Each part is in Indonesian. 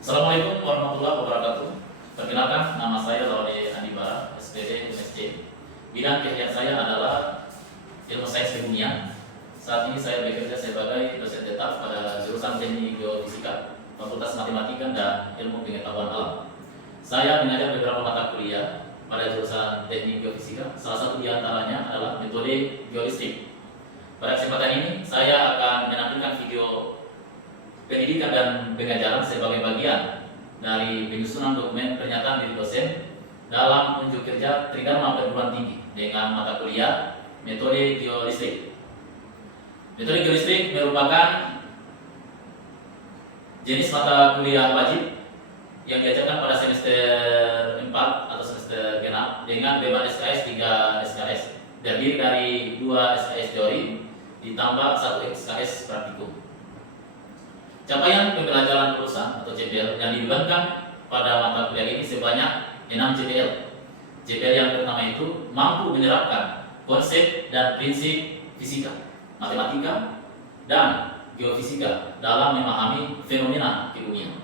Assalamualaikum warahmatullahi wabarakatuh. Perkenalkan, nama saya Laode Andibara, SPD UNSC. Bidang kegiatan saya adalah ilmu sains kebumian. Saat ini saya bekerja sebagai dosen tetap pada jurusan Teknik Geofisika, Fakultas Matematika dan Ilmu Pengetahuan Alam. Saya mengajar beberapa mata kuliah pada jurusan Teknik Geofisika. Salah satu di antaranya adalah metode geolistrik. Pada kesempatan ini, saya akan menampilkan video pendidikan dan pengajaran sebagai bagian dari penyusunan dokumen pernyataan diri dosen dalam unjuk kerja Tridharma perguruan tinggi dengan mata kuliah metode geolistrik. Metode geolistrik merupakan jenis mata kuliah wajib yang diajarkan pada semester 4 atau semester genap dengan beban SKS 3 SKS, terdiri dari 2 SKS teori ditambah 1 SKS praktikum. Capaian pembelajaran lulusan atau CPL yang dibebankan pada mata kuliah ini sebanyak 6 CPL. CPL yang pertama itu mampu menerapkan konsep dan prinsip fisika, matematika, dan geofisika dalam memahami fenomena kebumian.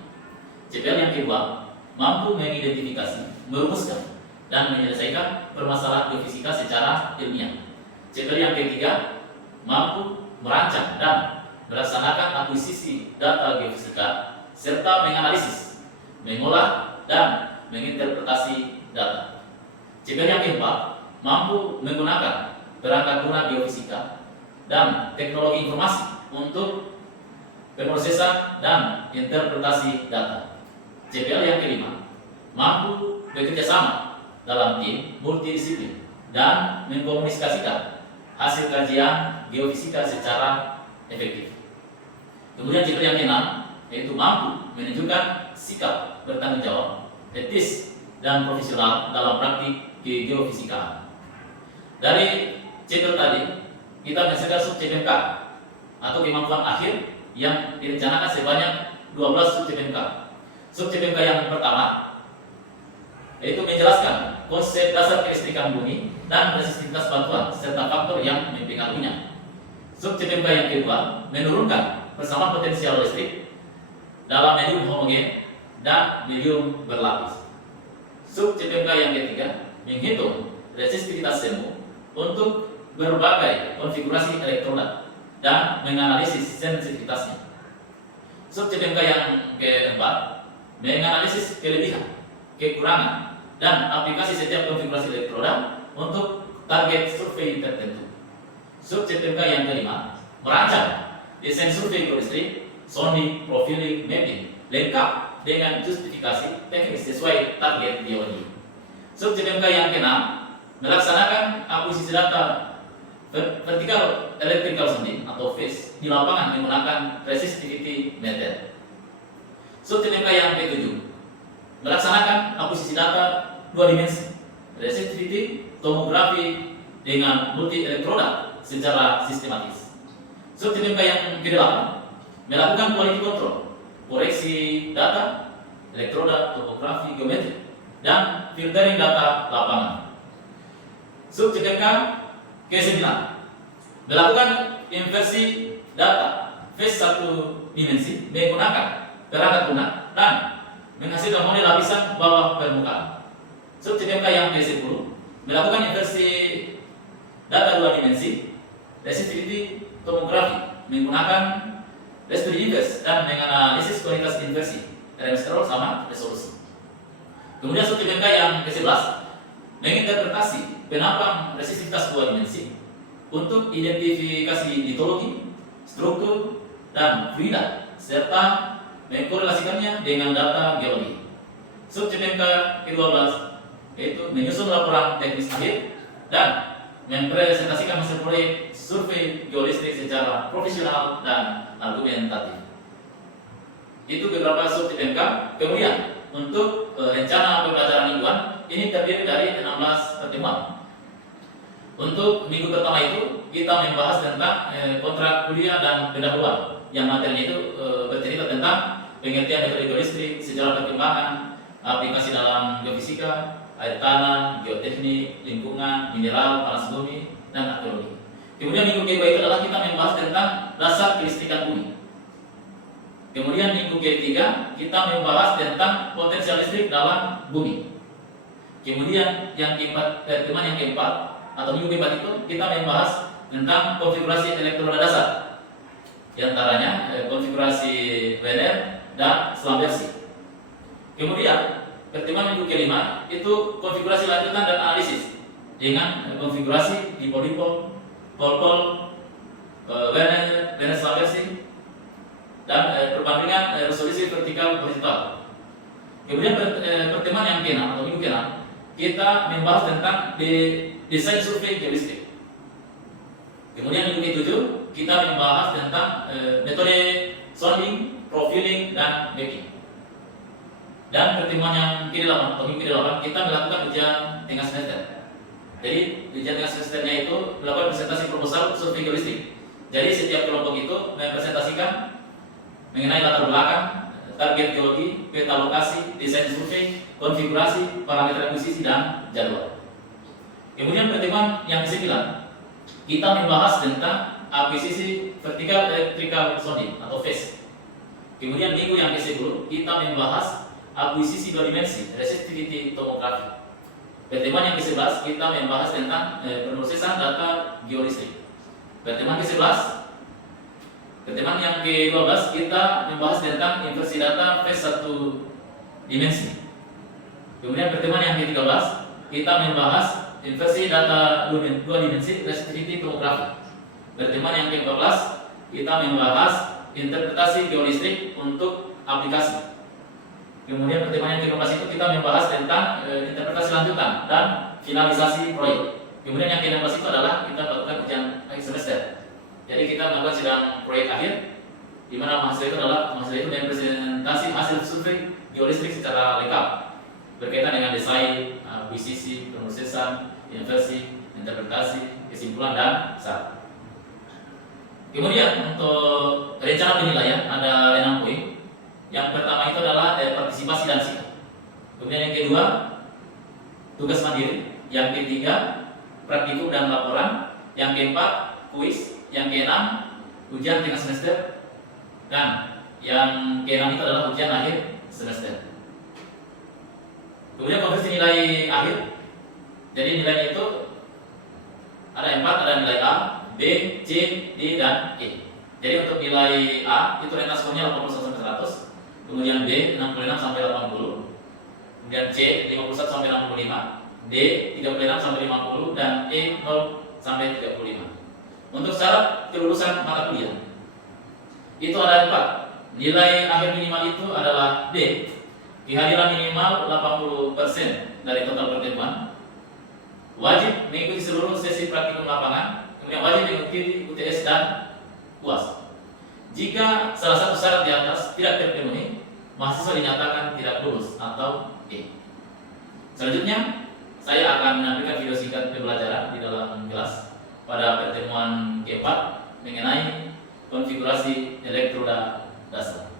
CPL yang kedua mampu mengidentifikasi, merumuskan, dan menyelesaikan permasalahan geofisika secara ilmiah. CPL yang ketiga mampu merancang dan melaksanakan akuisisi data geofisika serta menganalisis, mengolah, dan menginterpretasi data. CPL yang keempat mampu menggunakan perangkat guna geofisika dan teknologi informasi untuk pemrosesan dan interpretasi data. CPL yang kelima mampu bekerja sama dalam tim multidisiplin dan mengkomunikasikan hasil kajian geofisika secara efektif. Kemudian CPL yang keenam yaitu mampu menunjukkan sikap bertanggung jawab, etis, dan profesional dalam praktik geofisika. Dari CPL tadi kita menyelesaikan sub CPMK atau kemampuan akhir yang direncanakan sebanyak 12 sub CPMK. Sub CPMK yang pertama yaitu menjelaskan konsep dasar kelistrikan bumi dan resistivitas batuan serta faktor yang mempengaruhinya. Sub CPMK yang kedua menurunkan persamaan potensial listrik dalam medium homogen dan medium berlapis. Sub CPMK yang ketiga menghitung resistivitas semu untuk berbagai konfigurasi elektroda dan menganalisis sensitivitasnya. Sub CPMK yang keempat menganalisis kelebihan, kekurangan, dan aplikasi setiap konfigurasi elektroda untuk target survei tertentu. Sub CPMK yang kelima merancang desain survei geolistrik, sounding, profiling, mapping lengkap dengan justifikasi teknis sesuai target geologi. Sub CPMK yang keenam melaksanakan akuisisi data vertical electrical sounding atau phase di lapangan menggunakan resistivity method. Sub CPMK yang ketujuh melaksanakan akuisisi data 2 dimensi, resistivity, tomografi dengan multi elektroda secara sistematis. Sub CPMK yang ke-8 melakukan quality control, koreksi data, elektroda, topografi, geometri, dan filtering data lapangan. Sub CPMK ke-9 melakukan inversi data phase 1 dimensi menggunakan perangkat guna dan menghasilkan model lapisan bawah permukaan. Sub CPMK yang ke-10 melakukan inversi data 2 dimensi, resistivity, tomografi menggunakan residu inverse dan menganalisis kualitas inversi, remestral sama resolusi. Kemudian sub CPMK yang ke-11 menginterpretasi penampang resistivitas 2 dimensi untuk identifikasi litologi, struktur, dan fluida serta mengkorelasikannya dengan data geologi. Sub CPMK ke-12 yaitu menyusun laporan teknis akhir dan mempresentasikan hasil proyek survei geolistrik secara profesional dan argumentatif. Itu beberapa sub CPMK. Kemudian untuk rencana pembelajaran mingguan ini terdiri dari 16 pertemuan. Untuk minggu pertama itu kita membahas tentang kontrak kuliah dan pendahuluan yang materinya itu bercerita tentang pengertian metode geolistrik, sejarah perkembangan, aplikasi dalam geofisika, air tanah, geoteknik, lingkungan, mineral, panas bumi, dan arkeologi. Kemudian minggu kedua itu adalah kita membahas tentang dasar kelistrikan bumi. Kemudian minggu ketiga kita membahas tentang potensial listrik dalam bumi. Kemudian pertemuan yang keempat atau minggu keempat itu kita membahas tentang konfigurasi elektroda dasar, di antaranya konfigurasi Wener dan Schlumberger. Kemudian pertemuan minggu kelima itu konfigurasi lanjutan dan analisis dengan konfigurasi dipol-dipol, pol-pol, Wener Schlumberger, dan perbandingan resolusi vertikal horizontal. Kemudian pertemuan yang keenam atau minggu keenam kita membahas tentang desain survei geolistrik. Kemudian minggu ketujuh kita membahas tentang metode sounding, profiling, dan mapping. Dan pertemuan yang ke-8 atau minggu ke-8 kita melakukan ujian tengah semester. Jadi ujian tengah semesternya itu melakukan presentasi proposal survei geolistrik. Jadi setiap kelompok itu mempresentasikan mengenai latar belakang, target geologi, peta lokasi, desain survei, konfigurasi, parameter akuisisi, dan jadwal. Kemudian pertemuan yang ke-9 kita membahas tentang akuisisi vertikal electrical sounding atau phase. Kemudian minggu yang ke-10 kita membahas akuisisi dua dimensi, resistivity tomografi. Pertemuan yang ke-11 kita membahas tentang penulisan data geolistrik. Pertemuan yang ke-12 kita membahas tentang inversi data phase satu dimensi. Kemudian pertemuan yang ke-13 kita membahas inversi data dua dimensi resistivity tomografi. Pertemuan yang ke-14 kita membahas interpretasi geolistrik untuk aplikasi. Kemudian pertemuan yang ke-15 itu kita membahas tentang interpretasi lanjutan dan finalisasi proyek. Kemudian yang ke-16 itu adalah kita melakukan ujian akhir semester. Jadi kita melakukan sidang proyek akhir, di mana mahasiswa itu mempresentasi hasil survei geolistrik secara lengkap berkaitan dengan desain, akuisisi, penulisan, inversi, interpretasi, kesimpulan, dan syarat. Kemudian untuk rencana penilaian ada 6 poin. Yang pertama itu adalah partisipasi dan sikap. Kemudian yang kedua tugas mandiri. Yang ketiga praktikum dan laporan. Yang keempat kuis. Yang keenam ujian tengah semester, dan yang keenam itu adalah ujian akhir semester. Kemudian konversi nilai akhir. Jadi nilainya itu ada 4, ada nilai A, B, C, D, dan E. Jadi untuk nilai A itu rentas skornya 81 sampai 100, kemudian B 66 sampai 80, kemudian C 51 sampai 65, D 36 sampai 50, dan E 0 sampai 35. Untuk syarat kelulusan mata kuliah itu ada 4. Nilai akhir minimal itu adalah D, kehadiran minimal 80% dari total pertemuan, wajib mengikuti seluruh sesi praktikum lapangan, kemudian wajib mengikuti UTS dan UAS. Jika salah satu syarat di atas tidak terpenuhi, mahasiswa dinyatakan tidak lulus atau E. Selanjutnya saya akan menampilkan video singkat pembelajaran di dalam kelas pada pertemuan keempat mengenai konfigurasi elektroda dasar.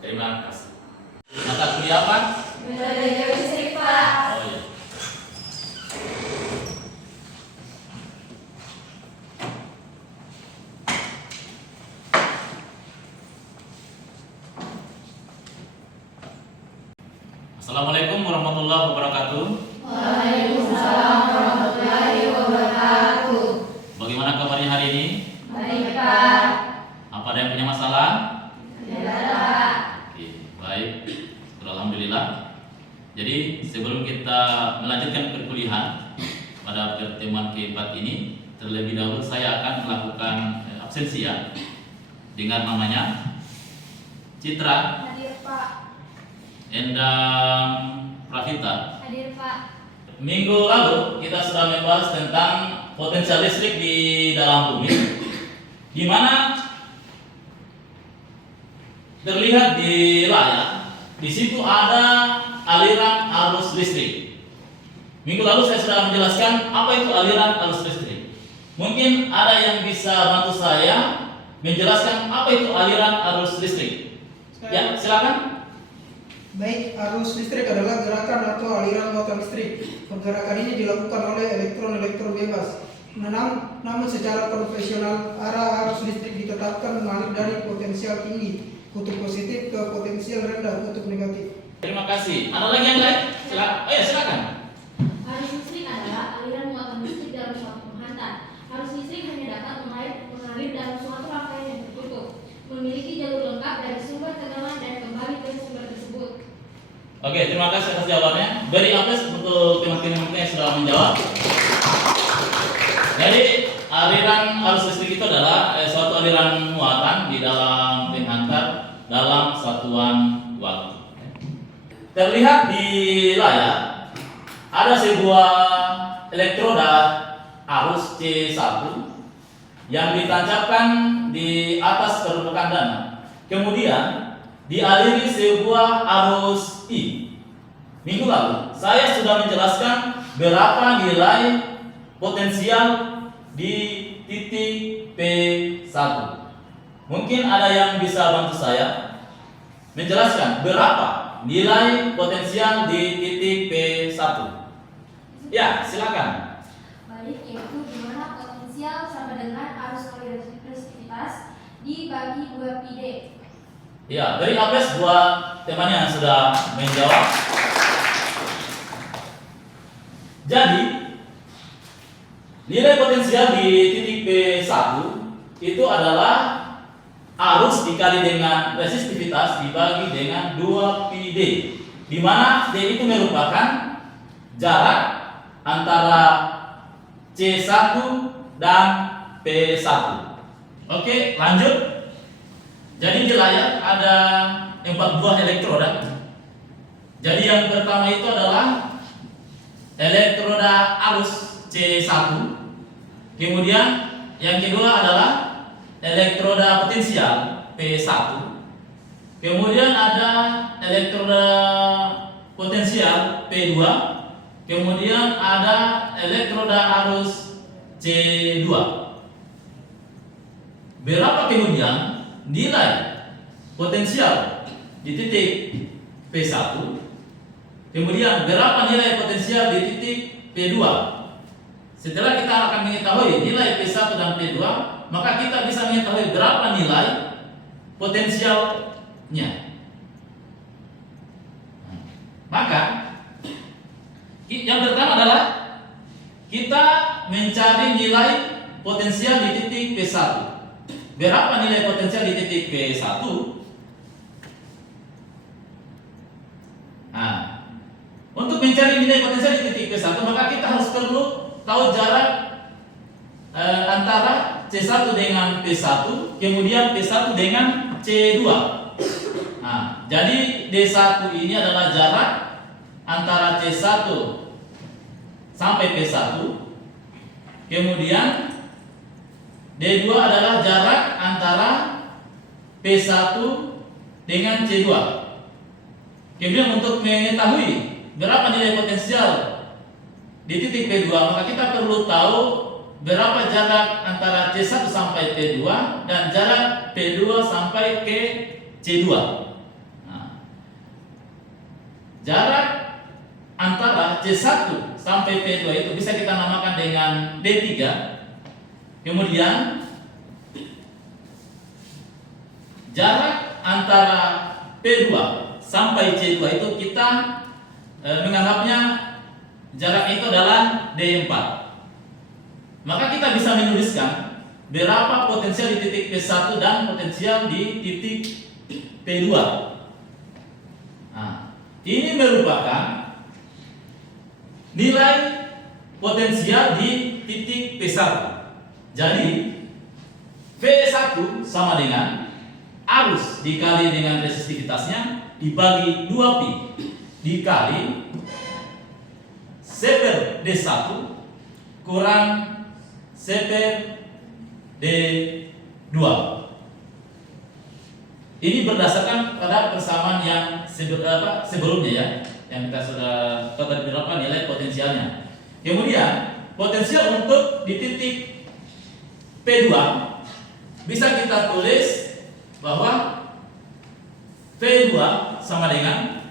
Terima kasih. Mata kuliah apa? Metode geolistrik, Pak. Oh iya. Assalamualaikum warahmatullahi wabarakatuh. Waalaikumsalam warahmatullahi wabarakatuh. Bagaimana kabarnya hari ini? Baik, Pak. Apa ada yang punya masalah? Tidak, Pak. Oke, baik. Alhamdulillah. Jadi sebelum kita melanjutkan perkuliahan pada pertemuan keempat ini, terlebih dahulu saya akan melakukan absensi ya, dengan namanya Citra, Hadir, Pak. Endang Pravita. Hadir, Pak. Minggu lalu kita sudah membahas tentang potensial listrik di dalam bumi, di mana terlihat di layar, di situ ada aliran arus listrik. Minggu lalu saya sudah menjelaskan apa itu aliran arus listrik. Mungkin ada yang bisa bantu saya menjelaskan apa itu aliran arus listrik. Ya, silakan. Baik, arus listrik adalah gerakan atau aliran muatan listrik. Pergerakan ini dilakukan oleh elektron-elektron bebas. Namun secara konvensional arah arus listrik ditetapkan mengalir dari potensial tinggi kutub positif ke potensial rendah kutub negatif. Terima kasih. Ada lagi yang lain? Silakan. Arus listrik adalah aliran muatan listrik dalam suatu penghantar. Arus listrik hanya dapat mengalir dalam suatu rangkaian yang tertutup, memiliki jalur lengkap dari sumber tegangan dan kembali ke sumber tersebut. Oke, terima kasih atas jawabannya. Beri aplaus untuk teman-teman yang sudah menjawab. Jadi aliran arus listrik itu adalah suatu aliran muatan di dalam penghantar dalam satuan waktu. Terlihat di layar ada sebuah elektroda arus C1 yang ditancapkan di atas permukaan tanah. Kemudian dialiri sebuah arus I. Minggu lalu saya sudah menjelaskan berapa nilai potensial di titik P1. Mungkin ada yang bisa bantu saya menjelaskan berapa nilai potensial di titik P1. Ya, silakan. Baik, yaitu di mana potensial sama dengan arus aliran resistivitas dibagi 2 pi D. Ya, beri aplaus buat temannya yang sudah menjawab. Jadi, nilai potensial di titik P1 itu adalah arus dikali dengan resistivitas dibagi dengan 2 pi D, di mana D itu merupakan jarak antara C1 dan P1. Oke, lanjut. Jadi di layar ada 4 buah elektroda. Jadi yang pertama itu adalah elektroda arus C1. Kemudian yang kedua adalah elektroda potensial P1. Kemudian ada elektroda potensial P2. Kemudian ada elektroda arus C2. Berapa kemudian nilai potensial di titik P1? Kemudian berapa nilai potensial di titik P2? Setelah kita akan mengetahui nilai P1 dan P2, maka kita bisa mengetahui berapa nilai potensialnya. Maka yang pertama adalah kita mencari nilai potensial di titik P1. Berapa nilai potensial di titik P1? Nah, untuk mencari nilai potensial di titik P1, maka kita harus perlu tahu jarak antara C1 dengan P1, kemudian P1 dengan C2. Nah, jadi D1 ini adalah jarak antara C1 sampai P1. Kemudian D2 adalah jarak antara P1 dengan C2. Kemudian untuk mengetahui berapa nilai potensial di titik P2, maka kita perlu tahu berapa jarak antara C1 sampai P2 dan jarak P2 sampai ke C2. Nah, jarak antara C1 sampai P2 itu bisa kita namakan dengan D3. Kemudian jarak antara P2 sampai C2 itu kita menganggapnya jarak itu adalah D4. Maka kita bisa menuliskan berapa potensial di titik P1 dan potensial di titik P2. Nah, ini merupakan nilai potensial di titik P1. Jadi V1 sama dengan arus dikali dengan resistivitasnya dibagi 2 pi dikali seper D1 kurang seper D2. Ini berdasarkan pada persamaan yang sebelumnya ya, yang kita sudah tahu berapa nilai potensialnya. Kemudian potensial untuk di titik P2 bisa kita tulis bahwa V2 sama dengan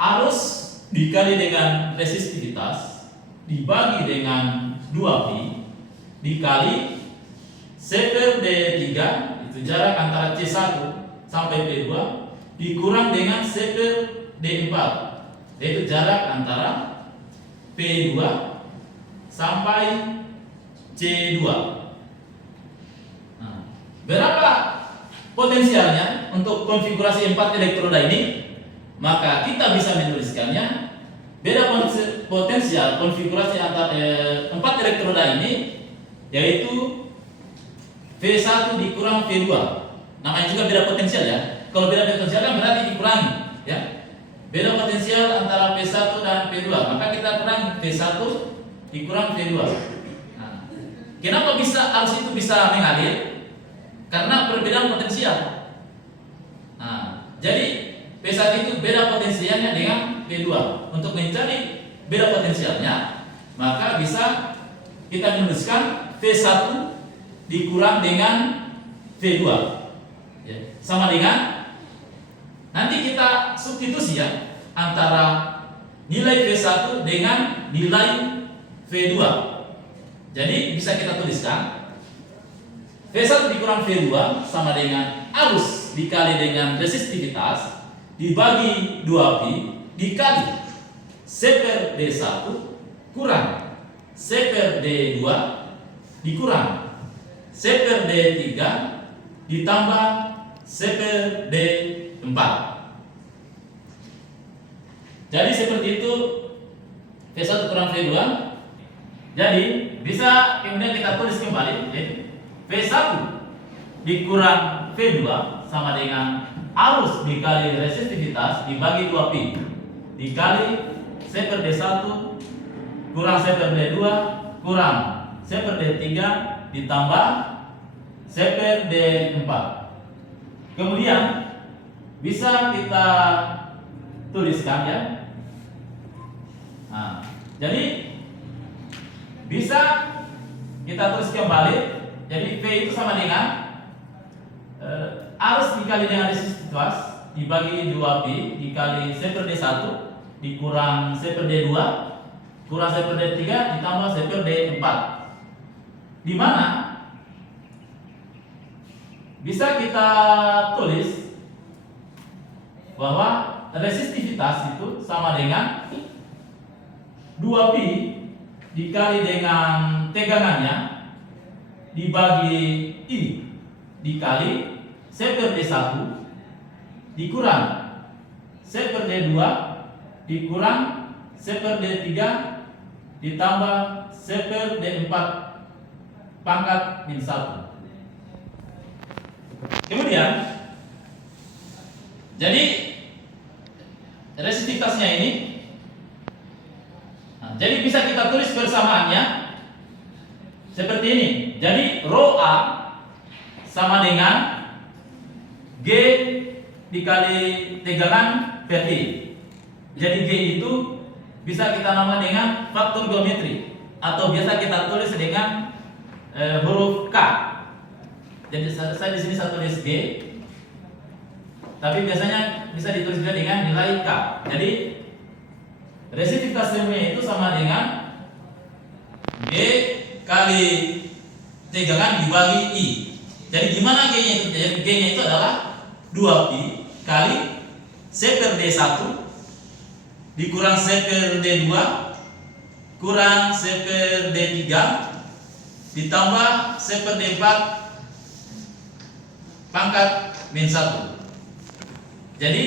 arus dikali dengan resistivitas dibagi dengan 2 pi dikali seper D3, itu jarak antara C1 sampai P2 dikurang dengan C per D4, yaitu jarak antara P2 sampai C2. Nah, berapa potensialnya untuk konfigurasi 4 elektroda ini? Maka kita bisa menuliskannya, beda potensial konfigurasi antara 4 elektroda ini yaitu V1 dikurang V2. Namanya juga beda potensial ya. Kalau beda potensial kan berarti dikurangi ya. Beda potensial antara V1 dan V2, maka kita kurangi V1 dikurang V2. Nah, kenapa arus itu bisa mengalir? Karena perbedaan potensial. Nah, jadi V1 itu beda potensialnya dengan V2. Untuk mencari beda potensialnya, maka bisa kita menuliskan V1 dikurang dengan V2 ya, sama dengan nanti kita substitusi ya antara nilai V1 dengan nilai V2. Jadi bisa kita tuliskan V1 dikurang V2 sama dengan arus dikali dengan resistivitas dibagi 2pi dikali C per D1 kurang C per D2 dikurang C per D3 ditambah C per D4. Jadi seperti itu V1 kurang V2. Jadi bisa kemudian kita tulis kembali V1 dikurang V2 sama dengan arus dikali resistivitas dibagi 2pi dikali C per D1 kurang C per D2 kurang C per D3 ditambah C per D4. Kemudian bisa kita tuliskan ya. Nah, jadi bisa kita tulis kembali. Jadi V itu sama dengan arus dikali dengan resistivitas dibagi 2pi dikali C per D1 dikurang C per D2 kurang C per D3 ditambah C per D4. Di mana bisa kita tulis bahwa resistivitas itu sama dengan 2pi dikali dengan tegangannya dibagi I dikali C per D1 dikurang C per D2 dikurang C per D3 ditambah C per D4 pangkat min 1. Kemudian jadi resistivitasnya ini jadi bisa kita tulis persamaannya seperti ini. Jadi rho A sama dengan G dikali tegangan per I. Jadi G itu bisa kita nama dengan faktor geometri atau biasa kita tulis dengan huruf K. Jadi saya di sini saya tulis G, tapi biasanya bisa ditulis juga dengan nilai K. Jadi resistivitas semuanya itu sama dengan G kali tegangan dibagi I. Jadi gimana G-nya itu? Jadi G-nya itu adalah 2pi kali C per D1 dikurang C per D2 kurang C per D3 ditambah C per D4 pangkat min 1. Jadi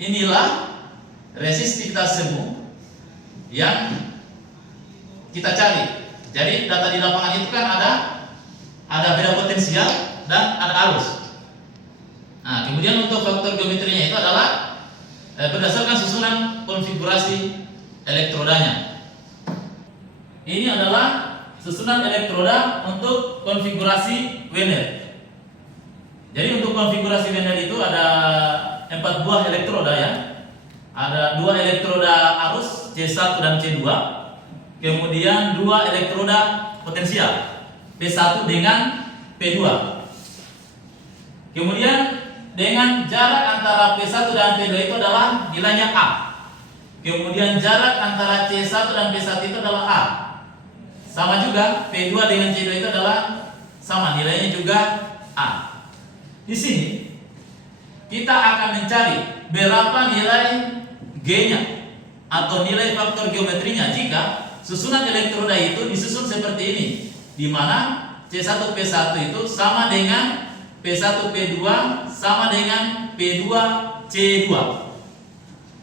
inilah resistivitas semu yang kita cari. Jadi data di lapangan itu kan ada beda potensial dan ada arus. Nah, kemudian untuk faktor geometrinya itu adalah berdasarkan susunan konfigurasi elektrodanya. Ini adalah susunan elektroda untuk konfigurasi Wiener. Jadi untuk konfigurasi Wiener itu ada 4 buah elektroda ya. Ada 2 elektroda arus C1 dan C2. Kemudian 2 elektroda potensial P1 dengan P2. Kemudian dengan jarak antara P1 dan P2 itu adalah nilainya A. Kemudian jarak antara C1 dan P1 itu adalah A. Sama juga P2 dengan C2 itu adalah sama, nilainya juga A. Di sini kita akan mencari berapa nilai G-nya atau nilai faktor geometrinya jika susunan elektroda itu disusun seperti ini, di mana C1P1 itu sama dengan P1P2 sama dengan P2C2.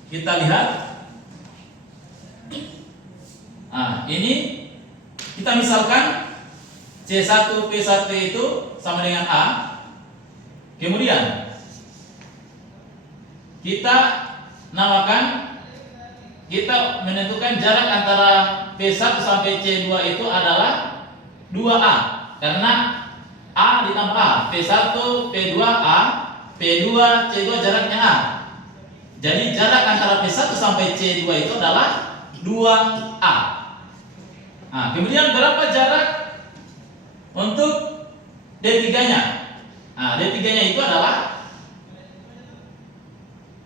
Kita lihat. Nah, ini kita misalkan C1P1 itu sama dengan A. Kemudian kita menentukan jarak antara P1 sampai C2 itu adalah 2A, karena A ditambah A, P1, P2A, P2C2 jaraknya A. Jadi jarak antara P1 sampai C2 itu adalah 2A. Nah, kemudian berapa jarak untuk D3-nya? Nah, D3-nya itu adalah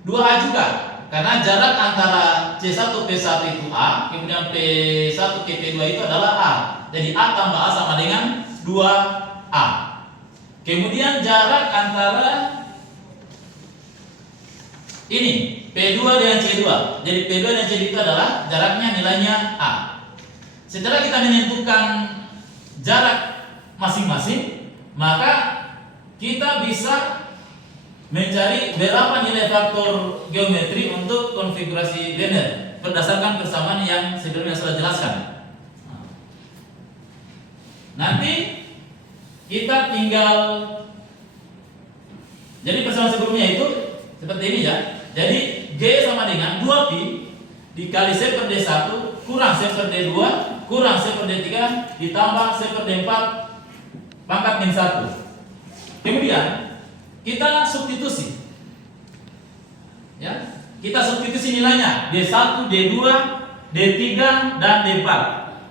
2A juga, karena jarak antara C1P1 itu A, kemudian P1 ke P2 itu adalah A. Jadi A tambah A sama dengan 2A. Kemudian jarak antara ini P2 dengan C2. Jadi P2 dan C2 itu adalah jaraknya nilainya A. Setelah kita menentukan jarak masing-masing, maka kita bisa mencari berapa nilai faktor geometri untuk konfigurasi Wiener berdasarkan persamaan yang sebelumnya sudah jelaskan. Nanti kita tinggal, jadi persamaan sebelumnya itu seperti ini ya. Jadi G sama dengan 2pi dikali C per D1 kurang C per D2 kurang C per D3 ditambah C per D4 pangkat min 1. Kemudian kita substitusi, ya, kita substitusi nilainya D1, D2, D3 dan D4.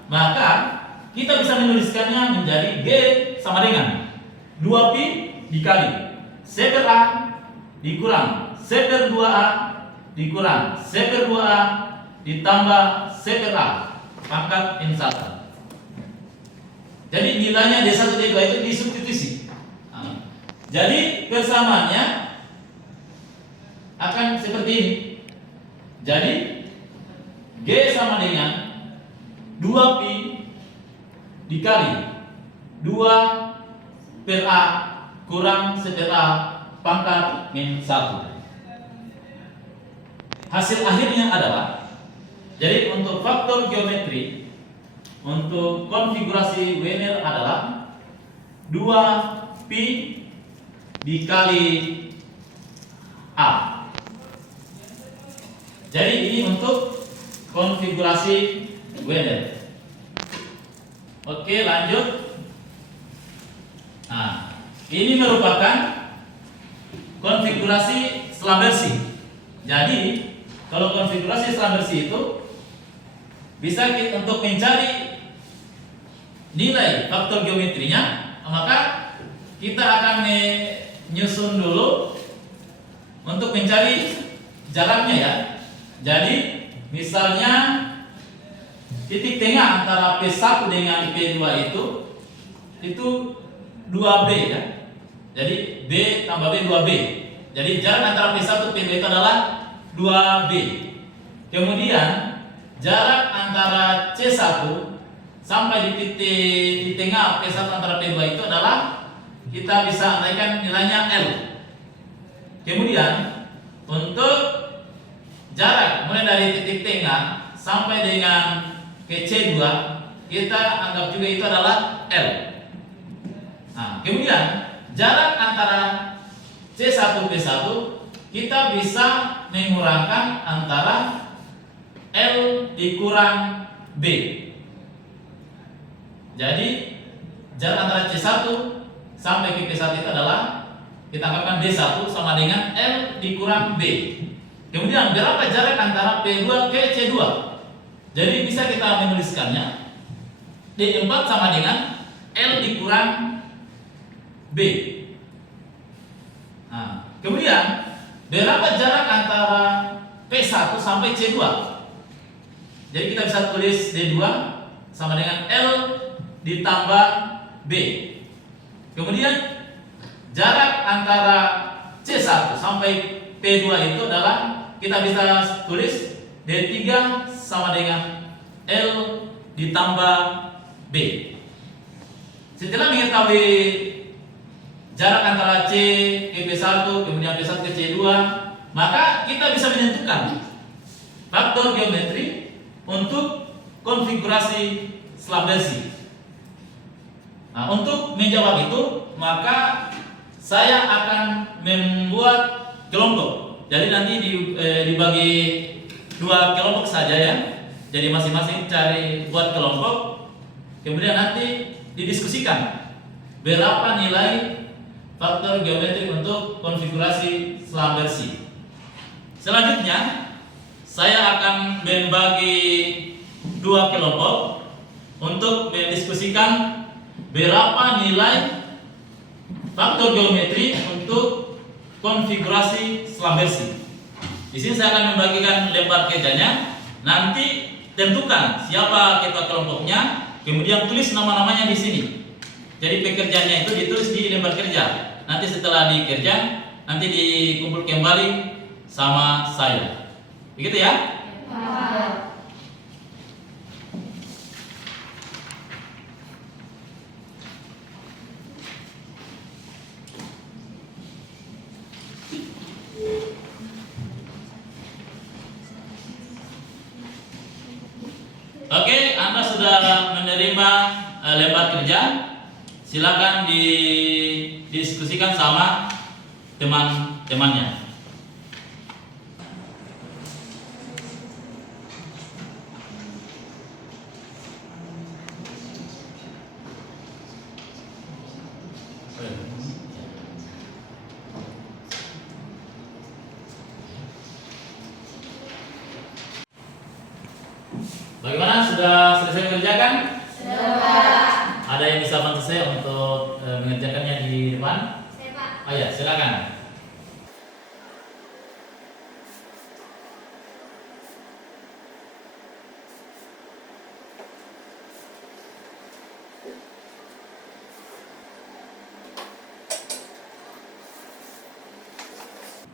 Maka kita bisa menuliskannya menjadi G sama dengan 2pi dikali C per A dikurang C per 2A dikurang C per 2A ditambah C per A pangkat min 1. Jadi nilainya D1, D2 itu disubstitusi. Jadi persamaannya akan seperti ini. Jadi G sama dengan 2pi dikali 2 per A kurang C per A pangkat min 1. Hasil akhirnya adalah, jadi untuk faktor geometri untuk konfigurasi Wiener adalah 2pi dikali A. Jadi ini untuk konfigurasi Wiener. Oke, lanjut. Nah, ini merupakan konfigurasi selam bersih. Jadi kalau konfigurasi selam bersih itu bisa kita untuk mencari nilai faktor geometrinya, maka kita akan menyusun dulu untuk mencari jaraknya ya. Jadi misalnya titik tengah antara P1 dengan P2 itu 2B ya. Jadi B tambah B 2B. Jadi jarak antara P1 P2 itu adalah 2B. Kemudian jarak antara C1 sampai di titik di tengah P1 antara P2 itu adalah, kita bisa andaikan nilainya L. Kemudian untuk jarak mulai dari titik tengah sampai dengan ke C2 kita anggap juga itu adalah L. Nah, kemudian jarak antara C1 P1 kita bisa mengurangkan antara L dikurang B. Jadi jarak antara C1 sampai ke P1 itu adalah, kita anggapkan D1 sama dengan L dikurang B. Kemudian berapa jarak antara P2 ke C2? Jadi bisa kita menuliskannya D4 sama dengan L dikurang B. Nah, kemudian berapa jarak antara P1 sampai C2? Jadi kita bisa tulis D2 sama dengan L ditambah B. Kemudian jarak antara C1 sampai P2 itu adalah kita bisa tulis D3 sama dengan L ditambah B. Setelah mengetahui jarak antara C ke P1 kemudian P1 ke C2, maka kita bisa menentukan faktor geometri untuk konfigurasi selam bersih. Nah, untuk menjawab itu, maka saya akan membuat kelompok. Jadi nanti dibagi 2 kelompok saja ya. Jadi masing-masing cari buat kelompok. Kemudian nanti didiskusikan berapa nilai faktor geometri untuk konfigurasi selam bersih. Selanjutnya, saya akan membagi 2 kelompok untuk mendiskusikan berapa nilai faktor geometri untuk konfigurasi selam bersih. Di sini saya akan membagikan lembar kerjanya. Nanti tentukan siapa ketua kelompoknya, kemudian tulis nama-namanya di sini. Jadi pekerjaannya itu ditulis di lembar kerja. Nanti setelah dikerja, nanti dikumpul kembali sama saya. Begitu ya? Oke, Anda sudah menerima lembar kerja. Silakan didiskusikan sama teman-temannya. Bagaimana? Sudah selesai mengerjakan? Sudah. Ada yang bisa bantu saya untuk mengerjakannya di depan? Saya, Pak. Oh ya, silakan.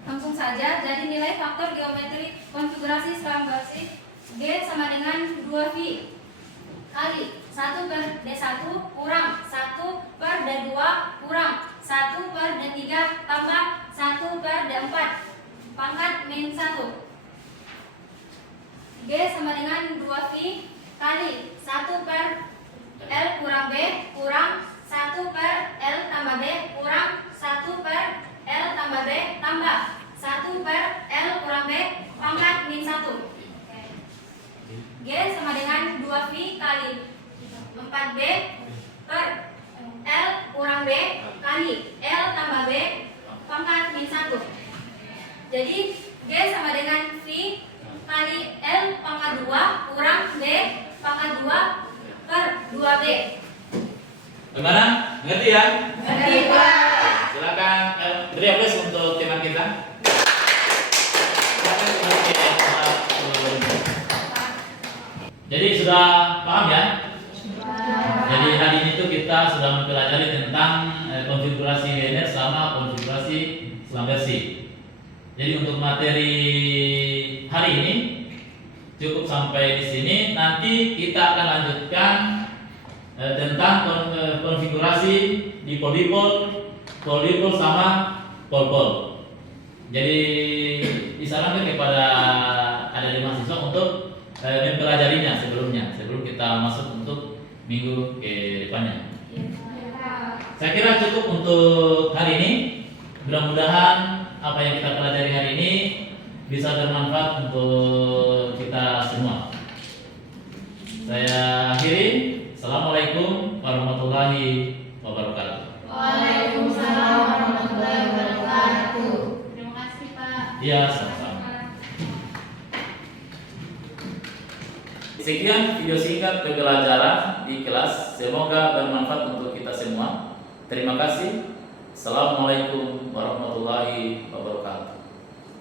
Langsung saja, jadi nilai faktor geometri konfigurasi selam bersih G sama dengan 2V kali 1 per D1 kurang 1 per D2 kurang 1 per D3 tambah 1 per D4 pangkat min 1. G sama dengan 2V kali 1 per L kurang B kurang 1 per L tambah B kurang 1 per L tambah B tambah 1 per L kurang B pangkat min 1. G sama dengan 2V kali 4B per L kurang B kali L tambah B pangkat min 1. Jadi G sama dengan V kali L pangkat 2 kurang B pangkat 2 per 2B. Bagaimana? Ngerti ya? Ngerti, Pak. Silakan beri aplaus untuk teman kita. Silakan teman kita. Jadi sudah paham ya? Jadi hari ini tuh kita sudah mempelajari tentang konfigurasi linear sama konfigurasi selam bersih. Jadi untuk materi hari ini cukup sampai di sini. Nanti kita akan lanjutkan tentang konfigurasi dipol sama pol-pol. Jadi disarankan kepada adik mahasiswa untuk mempelajarinya sebelum kita masuk untuk minggu ke depannya. Saya kira cukup untuk hari ini. Mudah-mudahan apa yang kita pelajari hari ini bisa bermanfaat untuk kita semua. Saya akhiri. Assalamualaikum warahmatullahi wabarakatuh. Waalaikumsalam warahmatullahi wabarakatuh. Terima kasih, Pak. Iya, sama-sama. Sekian video singkat pembelajaran di kelas. Semoga bermanfaat untuk kita semua. Terima kasih. Assalamualaikum warahmatullahi wabarakatuh.